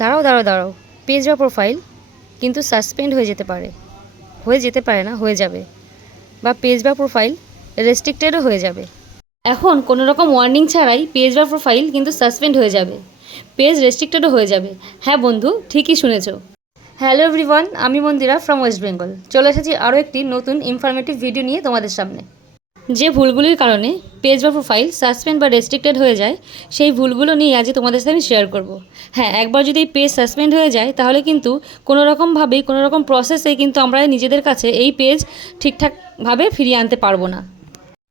দাঁড়াও দাঁড়াও দাঁড়াও, পেজ বা প্রোফাইল কিন্তু সাসপেন্ড হয়ে যেতে পারে না, হয়ে যাবে, বা পেজ বা প্রোফাইল রেস্ট্রিক্টেডও হয়ে যাবে। এখন কোনো রকম ওয়ার্নিং ছাড়াই পেজ বা প্রোফাইল কিন্তু সাসপেন্ড হয়ে যাবে, পেজ রেস্ট্রিক্টেডও হয়ে যাবে। হ্যাঁ বন্ধু, ঠিকই শুনেছ। হ্যালো এভরিওয়ান, আমি মন্দিরা ফ্রম ওয়েস্ট বেঙ্গল। চলে এসেছি আরও একটি নতুন ইনফরমেটিভ ভিডিও নিয়ে তোমাদের সামনে। যে ভুলগুলির কারণে পেজ বা প্রোফাইল সাসপেন্ড বা রেস্ট্রিক্টেড হয়ে যায়, সেই ভুলগুলো নিয়ে আজ তোমাদের সাথে আমি শেয়ার করব। হ্যাঁ, একবার যদি এই পেজ সাসপেন্ড হয়ে যায় তাহলে কিন্তু কোনো রকমভাবেই কোনো রকম প্রসেসে কিন্তু আমরা নিজেদের কাছে এই পেজ ঠিকঠাকভাবে ফিরিয়ে আনতে পারবো না।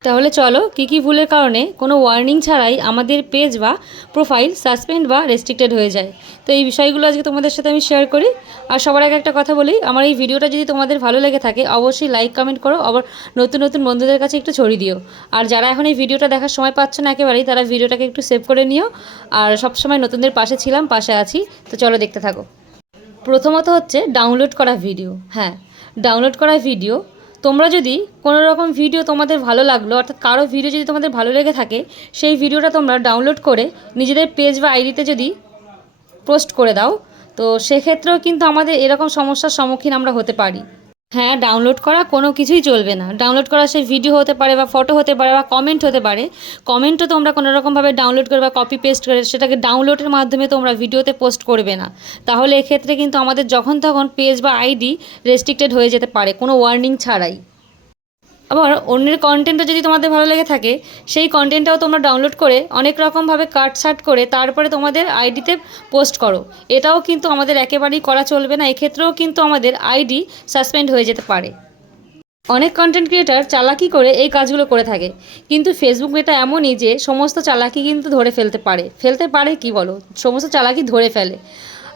তাহলে চলো কী কী ভুলের কারণে কোনো ওয়ার্নিং ছাড়াই আমাদের পেজ বা প্রোফাইল সাসপেন্ড বা রেস্ট্রিক্টেড হয়ে যায়, তো এই বিষয়গুলো আজকে তোমাদের সাথে আমি শেয়ার করি। আর সবার আগে একটা কথা বলি, আমার এই ভিডিওটা যদি তোমাদের ভালো লেগে থাকে অবশ্যই লাইক কমেন্ট করো, আবার নতুন নতুন বন্ধুদের কাছে একটু ছড়িয়ে দিও। আর যারা এখন এই ভিডিওটা দেখার সময় পাচ্ছ না একেবারেই, তারা ভিডিওটাকে একটু সেভ করে নিও। আর সবসময় নতুনদের পাশে ছিলাম, পাশে আছি, তো চলো দেখতে থাকো। প্রথমত হচ্ছে ডাউনলোড করা ভিডিও। হ্যাঁ, ডাউনলোড করা ভিডিও, তোমরা যদি কোনো রকম ভিডিও তোমাদের ভালো লাগলো, অর্থাৎ কারো ভিডিও যদি তোমাদের ভালো লেগে থাকে, সেই ভিডিওটা তোমরা ডাউনলোড করে নিজেদের পেজ বা আইডিতে যদি পোস্ট করে দাও, তো সেক্ষেত্রেও কিন্তু আমাদের এরকম সমস্যার সম্মুখীন আমরা হতে পারি। হ্যাঁ, ডাউনলোড করা কোনো কিছুই চলবে না। ডাউনলোড করা সেই ভিডিও হতে পারে বা ফটো হতে পারে বা কমেন্ট হতে পারে। কমেন্টও তোমরা কোনো রকমভাবে ডাউনলোড করে বা কপি পেস্ট করে সেটাকে ডাউনলোডের মাধ্যমে তোমরা ভিডিওতে পোস্ট করবে না। তাহলে এক্ষেত্রে কিন্তু আমাদের যখন তখন পেজ বা আইডি রেস্ট্রিক্টেড হয়ে যেতে পারে কোনো ওয়ার্নিং ছাড়াই। আবার অন্যের কন্টেন্টও যদি তোমাদের ভালো লেগে থাকে, সেই কন্টেন্টটাও তোমরা ডাউনলোড করে অনেক রকমভাবে কাটছাট করে তারপরে তোমাদের আইডিতে পোস্ট করো। এটাও কিন্তু আমাদের একেবারেই করা চলবে না, এক্ষেত্রেও কিন্তু আমাদের আইডি সাসপেন্ড হয়ে যেতে পারে। অনেক কন্টেন্ট ক্রিয়েটার চালাকি করে এই কাজগুলো করে থাকে, কিন্তু ফেসবুক এটা এমনই যে সমস্ত চালাকি কিন্তু ধরে ফেলতে পারে কি বলো, সমস্ত চালাকি ধরে ফেলে।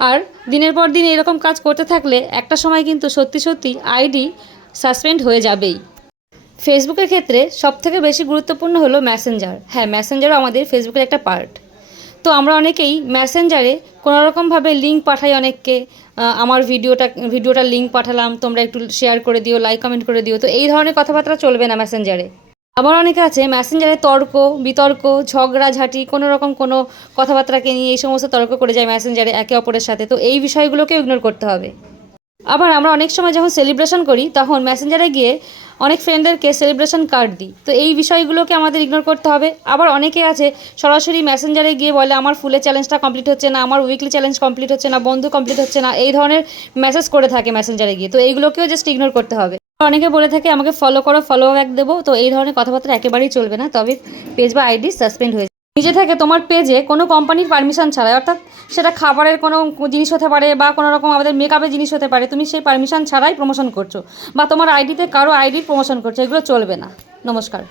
আর দিনের পর দিন এরকম কাজ করতে থাকলে একটা সময় কিন্তু সত্যি সত্যি আইডি সাসপেন্ড হয়ে যাবেই। ফেসবুকের ক্ষেত্রে সবথেকে বেশি গুরুত্বপূর্ণ হলো মেসেঞ্জার। হ্যাঁ, মেসেঞ্জারও আমাদের ফেসবুকের একটা পার্ট। তো আমরা অনেকেই মেসেঞ্জারে কোনো রকমভাবে লিঙ্ক পাঠাই অনেককে, আমার ভিডিওটার লিঙ্ক পাঠালাম, তোমরা একটু শেয়ার করে দিও, লাইক কমেন্ট করে দিও। তো এই ধরনের কথাবার্তা চলবে না মেসেঞ্জারে। আবার অনেকে আছে মেসেঞ্জারে তর্ক বিতর্ক, ঝগড়াঝাঁটি, কোনো রকম কোনো কথাবার্তাকে নিয়ে এই সমস্ত তর্ক করে যায় মেসেঞ্জারে একে অপরের সাথে। তো এই বিষয়গুলোকে ইগনোর করতে হবে। আবার আমরা অনেক সময় যখন সেলিব্রেশন করি তখন মেসেঞ্জারে গিয়ে অনেক ফ্রেন্ডদেরকে সেলিব্রেশন কার্ড দিই, তো এই বিষয়গুলোকে আমাদের ইগনোর করতে হবে। আবার অনেকে আছে সরাসরি মেসেঞ্জারে গিয়ে বলে আমার ফুলের চ্যালেঞ্জটা কমপ্লিট হচ্ছে না, আমার উইকলি চ্যালেঞ্জ কমপ্লিট হচ্ছে না, বন্ধু কমপ্লিট হচ্ছে না, এই ধরনের মেসেজ করে থাকে মেসেঞ্জারে গিয়ে। তো এইগুলোকেও জাস্ট ইগনোর করতে হবে। অনেকে বলে থাকে আমাকে ফলো করো, ফলো ব্যাক দেবো। তো এই ধরনের কথাবার্তা একেবারেই চলবে না, তবে পেজ বা আইডি সাসপেন্ড হয়ে যায়। নিজে থেকে তোমার পেজে কোনো কোম্পানির পারমিশন ছাড়াই, অর্থাৎ সেটা খাবারের কোনো জিনিস হতে পারে বা কোনো রকম আমাদের মেকআপের জিনিস হতে পারে, তুমি সেই পারমিশন ছাড়াই প্রমোশন করছো বা তোমার আইডিতে কারো আইডির প্রমোশন করছো, এগুলো চলবে না। নমস্কার।